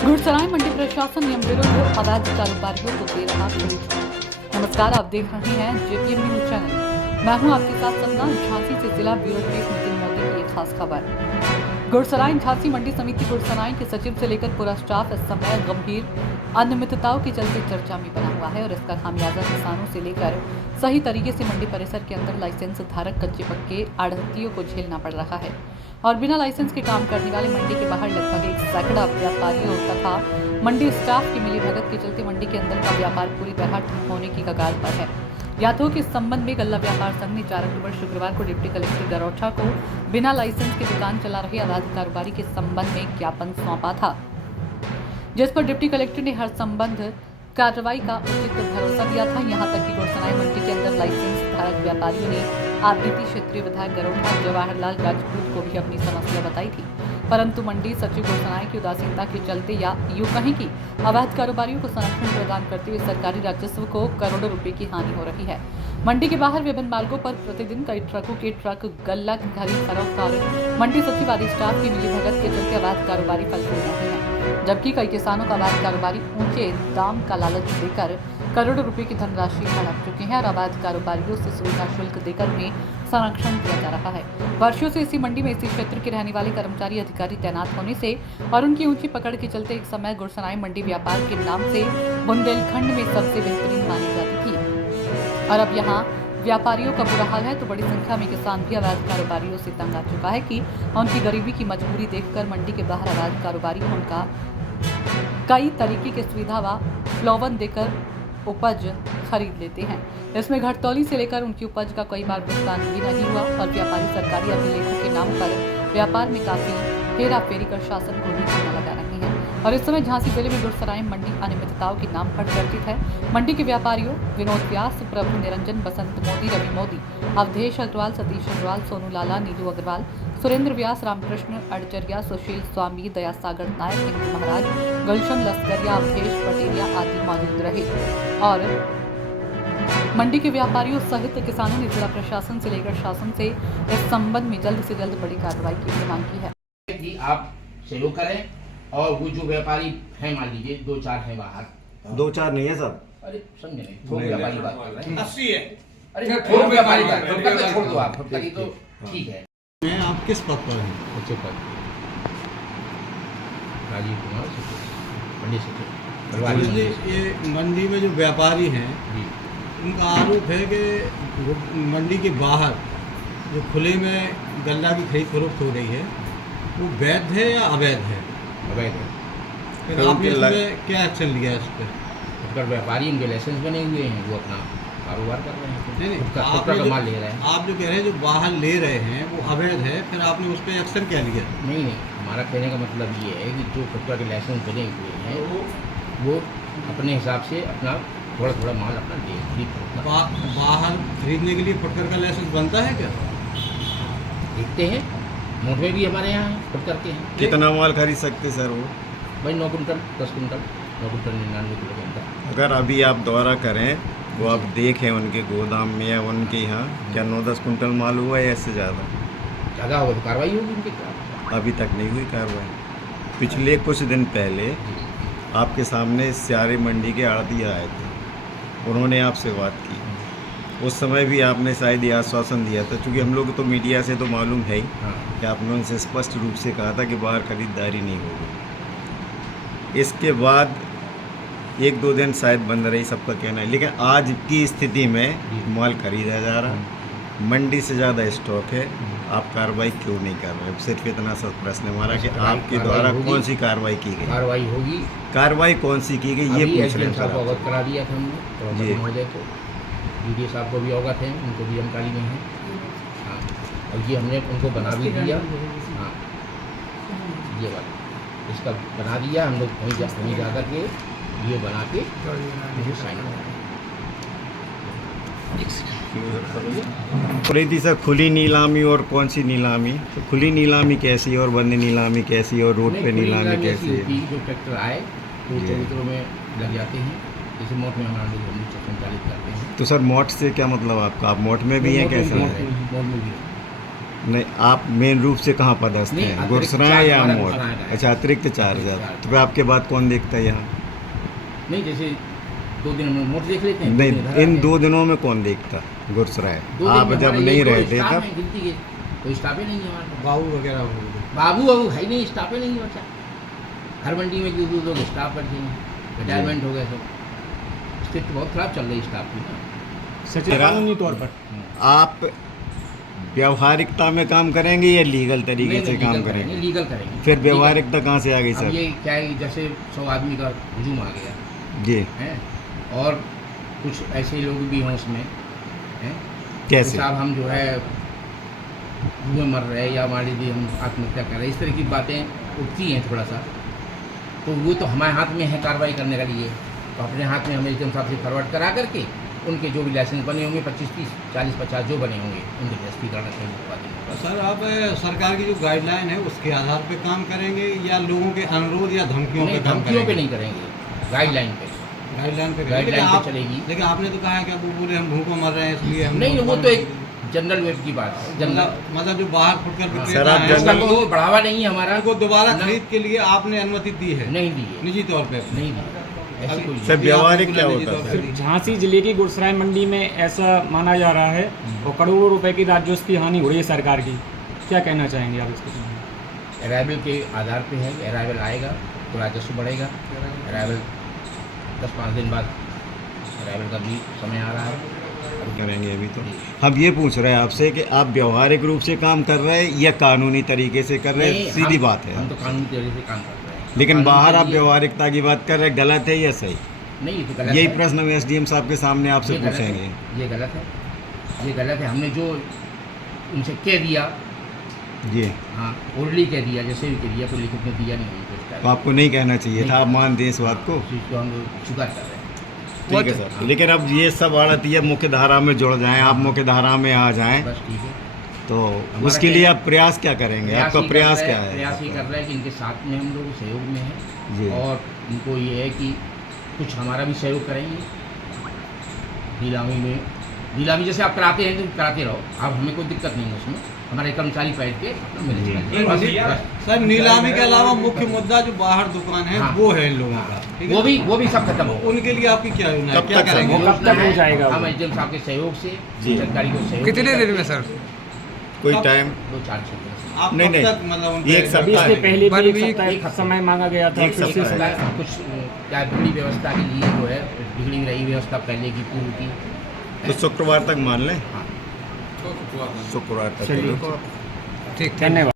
गुड़सराय मंडी प्रशासन नियम विरुद्ध अवैध कारोबारियों को दे रहा खुली छूट। नमस्कार, आप देख रहे हैं जेपीएम न्यूज चैनल। मैं हूं आपके साथ सपना। झांसी से जिला ब्यूरो चीफ नितिन मोदी की एक खास खबर। गुड़सराय झांसी मंडी समिति गुड़सराय के सचिव से लेकर पूरा स्टाफ इस समय गंभीर अनियमितताओं के चलते चर्चा में बना हुआ है और इसका खामियाजा किसानों से लेकर सही तरीके से मंडी परिसर के अंदर लाइसेंस धारक कच्चे पक्के आढ़तियों को झेलना पड़ रहा है और बिना लाइसेंस के काम करने वाले मंडी के बाहर लगभग 1 सैकड़ा व्यापारियों तथा मंडी स्टाफ की मिलीभगत के चलते मंडी के अंदर का व्यापार पूरी तरह ठप होने की कगार पर है। यादव के इस संबंध में गल्ला व्यापार संघ ने 4 अक्टूबर शुक्रवार को डिप्टी कलेक्टर गरोठा को बिना लाइसेंस की दुकान चला रहे अवैध कारोबारी के संबंध में ज्ञापन सौंपा था, जिस पर डिप्टी कलेक्टर ने हर संबंध कार्रवाई का उचित भरोसा दिया था। यहां तक कि गुड़सराय मंडी के अंदर लाइसेंस धारक व्यापारियों ने आरबीपी क्षेत्रीय विधायक गरोठा जवाहरलाल राजपूत को भी अपनी समस्या बताई थी, परंतु मंडी सचिव गुड़सराय की उदासीनता के चलते या यूं कहें कि अवैध कारोबारियों को संरक्षण प्रदान करते हुए सरकारी राजस्व को करोड़ों रुपए की हानि हो रही है। मंडी के बाहर विभिन्न मार्गों पर प्रतिदिन कई ट्रकों के ट्रक गल्ला खरीद फरोख्त और मंडी सचिव आदि स्टाफ की मिलीभगत के चलते अवैध कारोबारी फल फूल रहे हैं, जबकि कई किसानों का अवैध कारोबारी ऊंचे दाम का लालच देकर करोड़ों रुपए की धनराशि हड़प चुके हैं और अवैध कारोबारियों से सुविधा शुल्क देकर उन्हें संरक्षण दिया जा रहा है। वर्षों से इसी मंडी में इसी क्षेत्र के रहने वाले कर्मचारी अधिकारी तैनात होने से और उनकी ऊंची पकड़ के चलते एक समय गुड़सराय मंडी व्यापार के नाम से बुंदेलखंड में सबसे बेहतरीन मानी जाती थी और अब यहाँ व्यापारियों का बुरा हाल है तो बड़ी संख्या में किसान भी अवैध कारोबारियों से तंग आ चुका है कि उनकी गरीबी की मजबूरी देखकर मंडी के बाहर अवैध कारोबारी उनका कई तरीके की सुविधा व प्रलोभन देकर उपज खरीद लेते हैं। इसमें घटतौली से लेकर उनकी उपज का कई बार भुगतान भी नहीं हुआ और व्यापारी सरकारी अभिलेखों के नाम पर व्यापार में काफी हेरा फेरी कर शासन को भी चूना लगा रहे हैं और इस समय झांसी जिले में गुड़सराय मंडी अनियमितताओं के नाम पर चर्चित है। मंडी के व्यापारियों विनोद व्यास, प्रभु निरंजन, बसंत मोदी, रवि मोदी, अवधेश अग्रवाल, सतीश अग्रवाल, सोनू लाला, नीलू अग्रवाल, सुरेंद्र व्यास, रामकृष्ण अड़चरिया, सुशील स्वामी, दया सागर नायक, हिंदू महाराज, गुलशन लस्करिया, अवधेश पटेलिया आदि मौजूद रहे और मंडी के व्यापारियों सहित किसानों ने जिला प्रशासन से लेकर शासन से इस संबंध में जल्द से जल्द बड़ी कार्रवाई की मांग की है कि आप सहयोग करें और वो जो व्यापारी हैं, मान लीजिए 2-4 हैं बाहर, 2-4 नहीं है सब। अरे समझे नहीं, थोक व्यापारी बात कर रहे हैं, 80 है। अरे थोक व्यापारी बात तो छोड़ दो आप, फटकरी तो ठीक है। मैं आप किस पद पर हैं? अच्छे पद राजीव कुमार मंडी सचिव। ये मंडी में जो व्यापारी हैं उनका आरोप है कि मंडी के बाहर जो खुले में गल्ला की खरीद फरोख्त हो रही है वो वैध है या अवैध है? अवैध है। फिर आपने इसमें क्या एक्शन लिया है इस पर? अगर व्यापारी उनके लाइसेंस बने हुए हैं, वो अपना कारोबार कर रहे हैं, नहीं खुद का माल ले रहे हैं। आप जो कह रहे हैं जो बाहर ले रहे हैं वो अवैध है, फिर आपने उस पर एक्शन क्या लिया? नहीं, हमारा कहने का मतलब ये है कि जो खुद के लाइसेंस बने हुए हैं वो अपने हिसाब से अपना थोड़ा थोड़ा माल अपना खरीद बाहर खरीदने के लिए फुटकर का लाइसेंस बनता है क्या? देखते हैं, मोट में भी हमारे यहाँ है, खुद करते हैं। कितना माल खरीद सकते सर वो? भाई 9 कुंटल, 10 कुंटल, 9 कुंटल 99 किलो के अंदर। अगर अभी आप दौरा करें वो आप देखें उनके गोदाम में या उनके यहाँ क्या 9-10 कुंटल माल हुआ है? इससे ज़्यादा होगा तो कार्रवाई होगी उनके खिलाफ। अभी तक नहीं हुई कार्रवाई। पिछले कुछ दिन पहले आपके सामने सारे मंडी के आड़ती आए थे, उन्होंने आपसे बात की। उस समय भी आपने शायद ये आश्वासन दिया था, क्योंकि हम लोग तो मीडिया से तो मालूम है ही कि आपने उनसे स्पष्ट रूप से कहा था कि बाहर खरीदारी नहीं होगी। इसके बाद 1-2 दिन शायद बंद रही, सबका कहना है, लेकिन आज की स्थिति में माल खरीदा जा रहा है, मंडी से ज़्यादा स्टॉक है। आप कार्रवाई क्यों नहीं कर रहे? सिर्फ इतना सा प्रश्न हमारा कि आपके द्वारा कौन सी कार्रवाई की गई? कार्रवाई होगी। कार्रवाई कौन सी की गई ये पूछ रहे हैं साहब को अवगत करा दिया था हमने तो महोदय को, डीडी साहब को भी अवगत है, उनको भी जानकारी नहीं है। हाँ, और ये हमने उनको बना भी दिया। हाँ, ये बात इसका बना दिया हम लोग, वहीं जा कर के ये बना के मुझे साइन प्रीति सर, खुली नीलामी और कौन सी नीलामी? तो खुली नीलामी कैसी और बंद नीलामी कैसी और रोड पे नीलामी कैसी है? जो ट्रैक्टर आए वो चबूतरों में लग जाते हैं, जैसे मोट में हमारा लोग हम संचालित करते हैं। तो सर मोट से क्या मतलब आपका? आप मोट में भी हैं कैसे? मोट में भी नहीं, आप मेन रूप से कहाँ पदस्थ नहीं, हैं, अतिरिक्त गुरसराय या चार्ज मोड़? हमारा का है। अच्छा, अतिरिक्त चार्ज है। चार्ज। तो फिर आपके बाद कौन देखता है यहाँ? नहीं, जैसे 2 दिन में मोट देख लेते हैं, 2 दिन नहीं, इधर इन आते 2 हैं। दिनों में कौन देखता गुरसराय? 2 दिन आप में जब हमारे नहीं ये दो रहते स्टाफ तब? हैं, गिनती के कोई स्टाफ ही नहीं है हमारे बाबू वगैरह हो गए। बाबू है नहीं, स्टाफ ही नहीं है बच्चा। हर मंडी में 2 स्टाफ बैठे हैं, रिटायरमेंट हो गए सब। स्थिति बहुत खराब चल रही स्टाफ की ना। सचिव कानूनी तौर पर आप व्यवहारिकता में काम करेंगे या लीगल तरीके नहीं, से नहीं, काम लीगल करेंगे? लीगल करेंगे। फिर व्यवहारिकता कहाँ से आ गई अब सर? ये क्या है, जैसे 100 आदमी का हुजूम आ गया जी, है, और कुछ ऐसे लोग भी हैं उसमें हैं, कैसे? साहब हम जो है धुएं मर रहे हैं या हमारे लिए हम आत्महत्या कर रहे हैं, इस तरह की बातें उठती हैं थोड़ा सा, तो वो तो हमारे हाथ में है कार्रवाई करने का लिए। तो अपने हाथ में हमें एकदम साहब से फॉरवर्ड करा करके उनके जो भी लाइसेंस बने होंगे 25, 30, 40, 50 जो बने होंगे उनके रजिस्ट्री करना चाहिए। सर, आप सरकार की जो गाइडलाइन है उसके आधार पे काम करेंगे या लोगों के अनुरोध या धमकियों पे नहीं, काम धमकियों पे करेंगे? नहीं करेंगे, गाइडलाइन पे। गाइडलाइन पे गाइडलाइन लेकिन पे आप- चलेगी। लेकिन आपने तो कहा है कि अब वो बोले हम भूखों मर रहे हैं इसलिए हम नहीं, वो तो एक जनरल वेब की बात है, जनरल। मतलब जो बाहर फुटकर हाँ। विक्रेता सर, आप हैं, जनरल- उसका कोई बढ़ावा नहीं है हमारा, उनको दोबारा ना- खरीद के लिए आपने अनुमति दी है? नहीं दी है, निजी तौर पे? नहीं दी, ऐसी कोई सर, नहीं। व्यवहारिक क्या निजी होता तौर है? पे दी। झांसी जिले की गुरसराय मंडी में ऐसा माना जा रहा है और करोड़ों रुपए की राजस्व की हानि हो रही है सरकार की, क्या कहना चाहेंगे आप इसके बारे में? अराइवल के आधार पे है, अराइवल आएगा तो राजस्व बढ़ेगा। अराइवल 10-5 दिन बाद अराइवल का भी समय आ रहा है। करेंगे अभी तो। हम ये पूछ रहे हैं आपसे कि आप व्यवहारिक रूप से काम कर रहे हैं या कानूनी तरीके से कर रहे हैं? नहीं, सीधी हम- बात है। हम तो कानूनी तरीके से काम कर रहे हैं। लेकिन कानून बाहर के आप लिए- व्यवहारिकता की बात कर रहे हैं, गलत है या सही? नहीं, ये तो गलत यही है। प्रश्न हम एसडीएम साहब के सामने आपसे ये गलत है, पूछेंगे। ये गलत है, ये गलत है। हमने जो उनसे कह दिया, जी, हाँ, ओरली कह दिया, जैसे भी कह दिया, कोई लिखित में दिया नहीं हमको इस टाइप तो आपको नहीं कहना चाहिए नहीं था, आप कहना मानते हैं इस बात को? का। चीज़ को हम लोग स्वीकार कर रहे हैं। ठीक है सर, लेकिन अब ये सब आड़तिया मुख्य धारा में जुड़ जाएं, आप मुख्य धारा में आ जाएं, बस ठीक है। तो हमारा उसके क्या लिए है? आप प्रयास क्या करेंगे? आपका ही कर प्रयास रहे क्या हैं, है? प्रयास ये कर रहे हैं कि इनके साथ में हम लोग सहयोग में जी। हैं, और इनको ये है कि कुछ हमारा भी सहयोग करेंगे नीलामी जैसे आप कराते हैं तो कराते रहो, अब हमें कोई दिक्कत नहीं है उसमें। हमारे कर्मचारी बैठ के जी। बस। सर, नीलामी के अलावा मुख्य मुद्दा जो बाहर दुकान है हाँ। वो है इन लोगों का, ठीक है? वो भी सब खत्म हो। उनके लिए आपकी क्या योजना है? कब क्या तक करेंगे? वो कब तक हो जाएगा? हम एसडीएम साहब के सहयोग से, जी। सरकारी को सहयोग कितने करके दिन में सर? कोई कब- टाइम? 2-4 क्षेत्र से। आप नहीं, कब नहीं। तक मतलब उनके- एक अभी सप्ताह इससे है। पहले वन भी एक वीक, सप्ताह एक हफ्ता। समय मांगा गया था, एक तो उसी सप्ताह। समय कुछ क्या बिगड़ी व्यवस्था के लिए जो है बिगड़ी रही व्यवस्था पहले की पूर्व की। तो शुक्रवार तक मान लें, हाँ। शुक्रवार तक चलिए। देखो आप। ठीक। धन्यवाद।